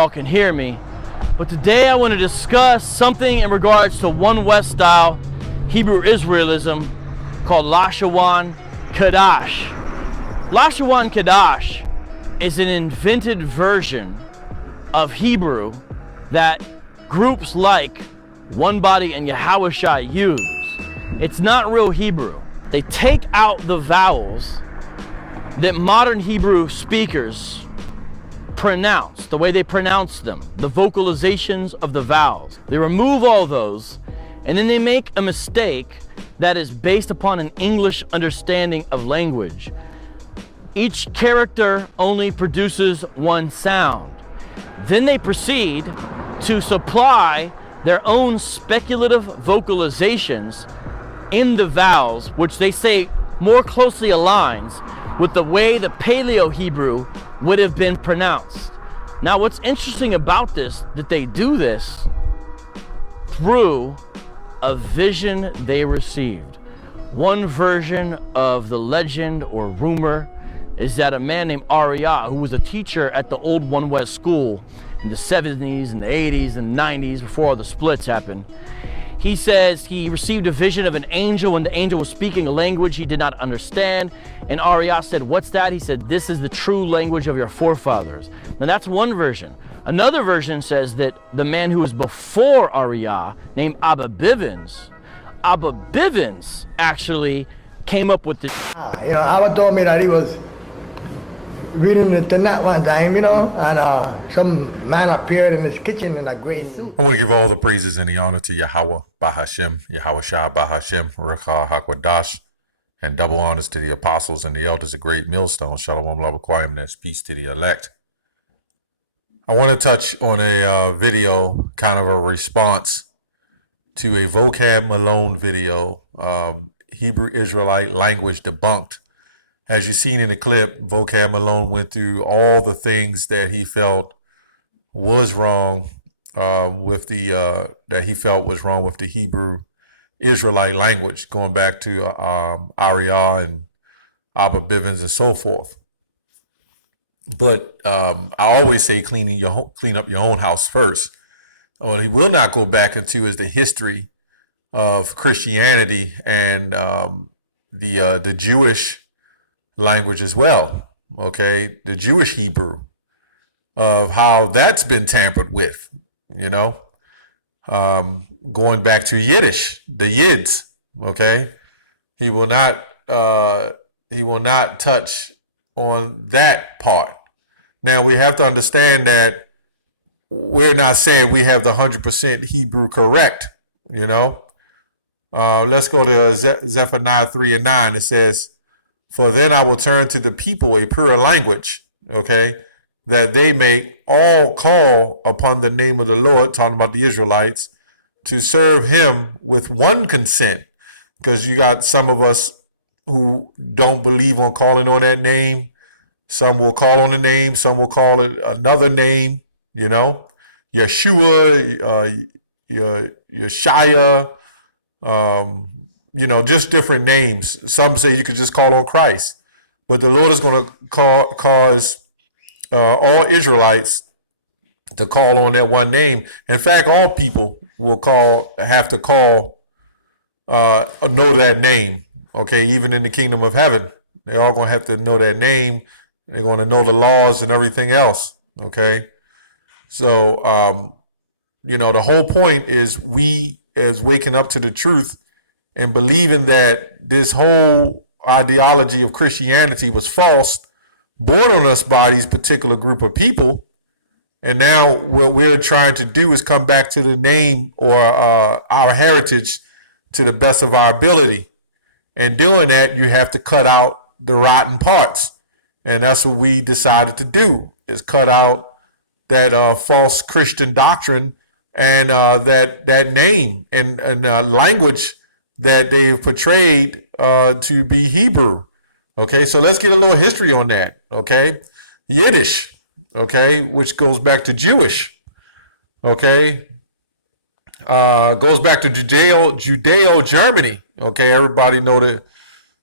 y'all can hear me. But today I want to discuss something in regards to One West style Hebrew Israelism called Lashawan Kadash. Lashawan Kadash is an invented version of Hebrew that groups like One Body and Yahushua use. It's not real Hebrew. They take out the vowels that modern Hebrew speakers pronounce, the way they pronounce them, the vocalizations of the vowels. They remove all those, and then they make a mistake that is based upon an English understanding of language. Each character only produces one sound. Then they proceed to supply their own speculative vocalizations in the vowels, which they say more closely aligns with the way the Paleo-Hebrew would have been pronounced. Now, what's interesting about this, that they do this through a vision they received. One version of the legend or rumor is that a man named Ariyah, who was a teacher at the old One West school in the 70s and the 80s and 90s before all the splits happened, he says he received a vision of an angel and the angel was speaking a language he did not understand. And Ariyah said, "What's that?" He said, "This is the true language of your forefathers." Now that's one version. Another version says that the man who was before Ariyah, named Abba Bivens actually came up with this. Abba told me that he was reading the Tanakh one time, and some man appeared in his kitchen in a gray suit. I want to give all the praises and the honor to Yahweh, Bahashem, Yahushua, Bahashem, Rekha, Hakwadash, and double honors to the apostles and the elders of Great Millstone. Shalom, love, requirements, peace to the elect. I want to touch on a video, kind of a response to a Vocab Malone video, Hebrew Israelite language debunked. As you've seen in the clip, Vocab Malone went through all the things that he felt was wrong with the Hebrew Israelite language, going back to Ariyah and Abba Bivens and so forth. But I always say clean up your own house first. What he will not go back into is the history of Christianity and the Jewish language as well, okay? The Jewish Hebrew, of how that's been tampered with, going back to Yiddish, the Yids, okay? He will not touch on that part. Now we have to understand that we're not saying we have the 100% Hebrew correct, Let's go to Zephaniah 3:9. It says, "For then I will turn to the people a pure language," okay, "that they may all call upon the name of the Lord," talking about the Israelites, "to serve him with one consent." Because you got some of us who don't believe on calling on that name. Some will call on the name, some will call it another name, Yeshua, Yeshaya, just different names. Some say you could just call on Christ, but the Lord is going to cause all Israelites to call on that one name. In fact, all people will have to know that name. Okay, even in the kingdom of heaven, they're all going to have to know that name. They're going to know the laws and everything else. Okay, so the whole point is we, as waking up to the truth and believing that this whole ideology of Christianity was false, born on us by these particular group of people. And now what we're trying to do is come back to the name or our heritage to the best of our ability. And doing that, you have to cut out the rotten parts. And that's what we decided to do, is cut out that false Christian doctrine and that name and language that they have portrayed to be Hebrew. Okay, so let's get a little history on that. Okay, Yiddish, okay, which goes back to Jewish. Okay, goes back to Judeo-Germany. Okay, everybody know the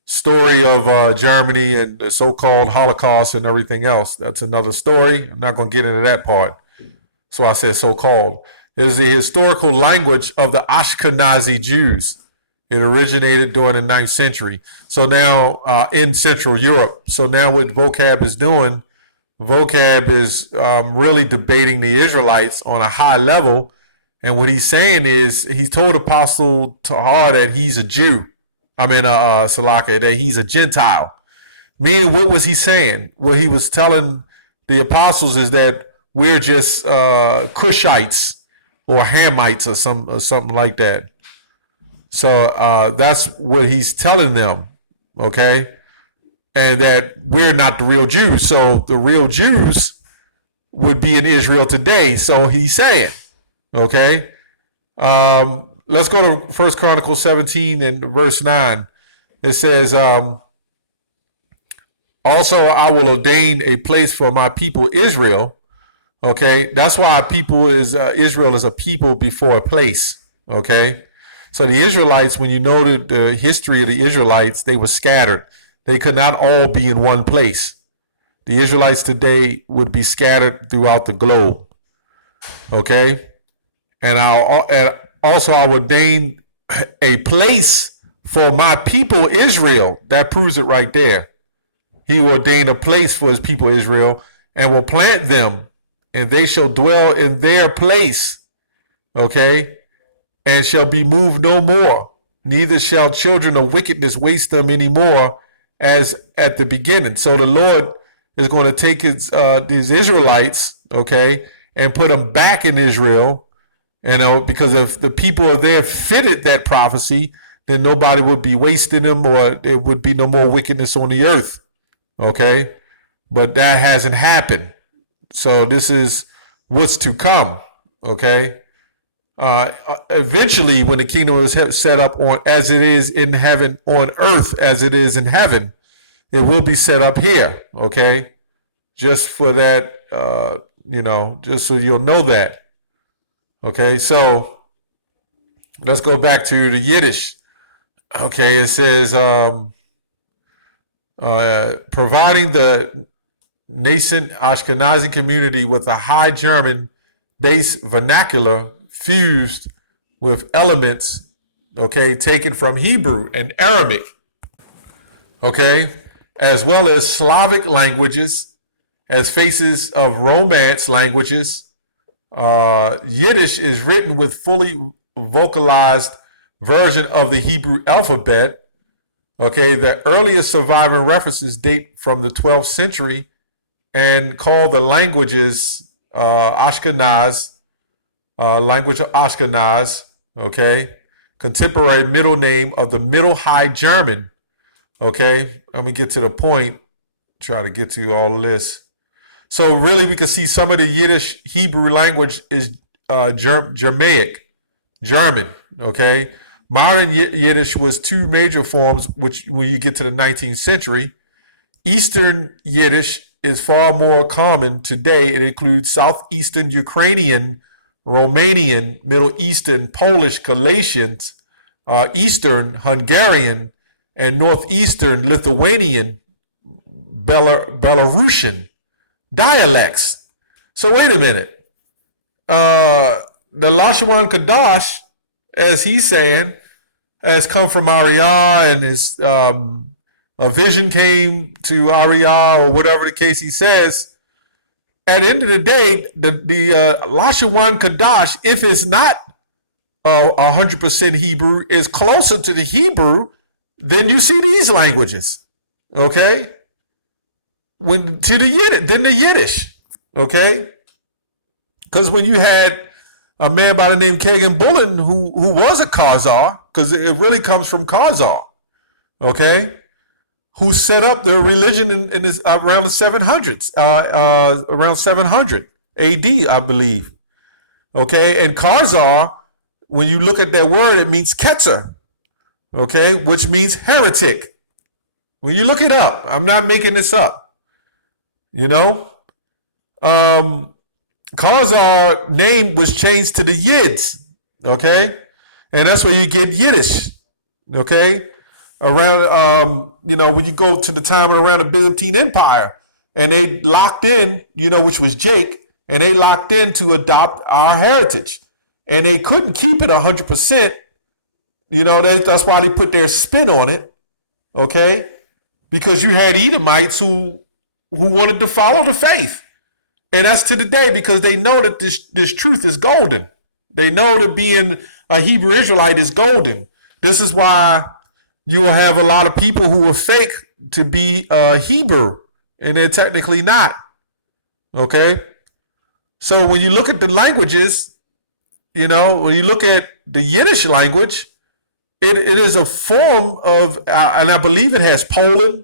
story of Germany and the so-called Holocaust and everything else. That's another story. I'm not going to get into that part. So I said so-called. It is the historical language of the Ashkenazi Jews. It originated during the 9th century. So now in Central Europe. So now what vocab is doing, vocab is really debating the Israelites on a high level. And what he's saying is, he told Apostle Tahar that he's a Jew. Salaka, that he's a Gentile. Meaning, what was he saying? What he was telling the apostles is that we're just Cushites or Hamites or something like that. So that's what he's telling them, okay? And that we're not the real Jews. So the real Jews would be in Israel today. So he's saying, okay? Let's go to 1 Chronicles 17 and verse 9. It says, also I will ordain a place for my people Israel. Okay, that's why Israel is a people before a place. Okay, so the Israelites, when you know the history of the Israelites, they were scattered. They could not all be in one place. The Israelites today would be scattered throughout the globe. Okay, and also I will ordain a place for my people Israel. That proves it right there. He will ordain a place for his people Israel and will plant them, and they shall dwell in their place, okay, and shall be moved no more. Neither shall children of wickedness waste them any more as at the beginning. So the Lord is going to take these Israelites, okay, and put them back in Israel, because if the people are there fitted that prophecy, then nobody would be wasting them, or there would be no more wickedness on the earth. Okay, but that hasn't happened. So this is what's to come. Okay, eventually, when the kingdom is set up on as it is in heaven, on earth as it is in heaven, it will be set up here. Okay, just for that, just so you'll know that. Okay, so let's go back to the Yiddish. Okay, it says. Providing the nascent Ashkenazi community with a high German-based vernacular fused with elements, okay, taken from Hebrew and Aramaic, okay, as well as Slavic languages, as faces of Romance languages. Yiddish is written with fully vocalized version of the Hebrew alphabet. Okay, the earliest surviving references date from the 12th century and call the languages Ashkenaz, language of Ashkenaz, okay, contemporary middle name of the Middle High German, okay. Let me get to the point, try to get to all of this. So really we can see some of the Yiddish Hebrew language is Germanic, German, okay. Modern Yiddish was two major forms, which when you get to the 19th century. Eastern Yiddish is far more common today. It includes Southeastern Ukrainian, Romanian, Middle Eastern, Polish, Galatians, Eastern, Hungarian, and Northeastern Lithuanian, Belarusian dialects. So wait a minute. The Lashawan Kadash, as he's saying, has come from Ariyah, and his a vision came to Ariyah, or whatever the case he says. At the end of the day, the Lashawan Kadash, if it's not 100% Hebrew, is closer to the Hebrew than you see these languages. Okay? Than the Yiddish. Okay? Because when you had a man by the name Kagan Bullen, who was a Khazar, because it really comes from Khazar, okay, who set up the religion in this, around the 700s, around 700 AD, I believe. Okay, and Khazar, when you look at that word, it means Ketzer, okay, which means heretic. When you look it up, I'm not making this up, you know. Khazar name was changed to the Yids, okay, and that's where you get Yiddish, okay, around, when you go to the time around the Byzantine Empire, and they locked in, which was Jake, and they locked in to adopt our heritage. And they couldn't keep it 100%. You know, that's why they put their spin on it, okay? Because you had Edomites who wanted to follow the faith. And that's to the day, because they know that this truth is golden. They know that being a Hebrew Israelite is golden. This is why you will have a lot of people who will fake to be Hebrew, and they're technically not. Okay? So when you look at the languages, you know, when you look at the Yiddish language, it is a form of, and I believe it has Poland.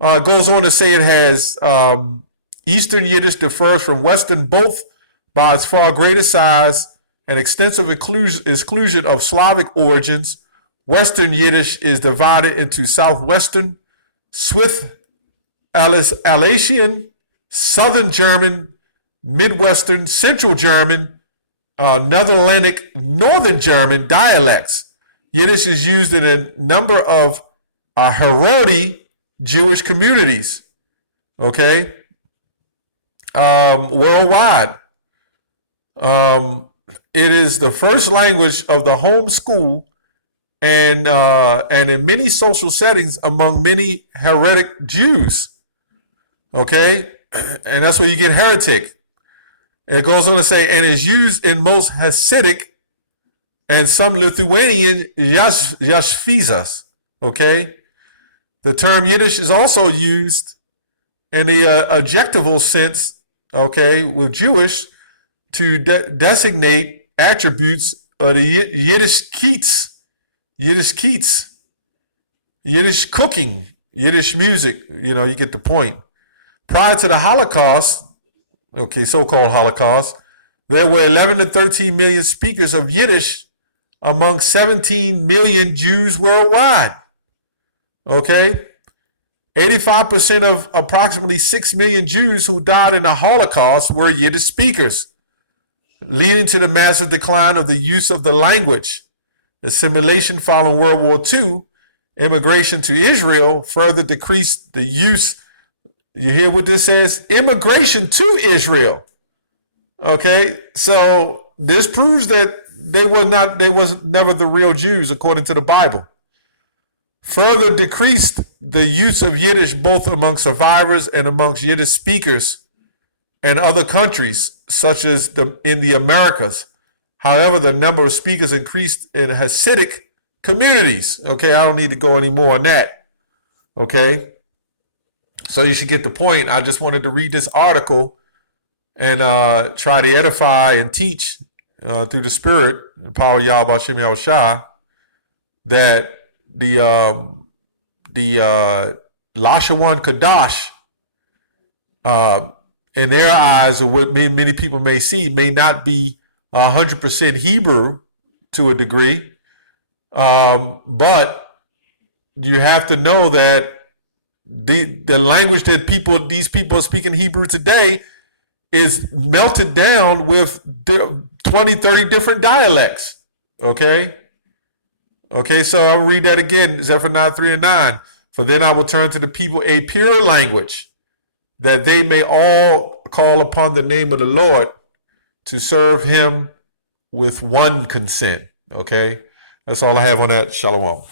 It goes on to say it has Eastern Yiddish differs from Western both by its far greater size and extensive exclusion of Slavic origins. Western Yiddish is divided into Southwestern, Swiss Alsatian, Southern German, Midwestern, Central German, Netherlandic, Northern German dialects. Yiddish is used in a number of Haredi Jewish communities, okay, worldwide. It is the first language of the home school and in many social settings among many heretic Jews, okay, and that's where you get heretic. It goes on to say, and is used in most Hasidic and some Lithuanian yashivas, okay? The term Yiddish is also used in the adjectival sense, okay, with Jewish to designate attributes of the Yiddish keats, Yiddish cooking, Yiddish music, you know, you get the point. Prior to the Holocaust, okay, so-called Holocaust, there were 11 to 13 million speakers of Yiddish among 17 million Jews worldwide. Okay? 85% of approximately 6 million Jews who died in the Holocaust were Yiddish speakers, leading to the massive decline of the use of the language. Assimilation following World War II, immigration to Israel further decreased the use. You hear what this says? Immigration to Israel. Okay, so this proves that they was never the real Jews according to the Bible. Further decreased the use of Yiddish both among survivors and amongst Yiddish speakers and other countries, such as in the Americas. However, the number of speakers increased in Hasidic communities. Okay, I don't need to go any more on that. Okay, so you should get the point. I just wanted to read this article and try to edify and teach through the Spirit, the power of Yahweh Shem Yahushua, that the Lashawan Kadash, in their eyes, or what many people may see, may not be 100% Hebrew to a degree, but you have to know that the language that these people are speaking Hebrew today is melted down with 20, 30 different dialects. Okay? Okay, so I'll read that again, Zephaniah 3 and 9. For then I will turn to the people a pure language, that they may all call upon the name of the Lord to serve him with one consent. Okay? That's all I have on that. Shalom.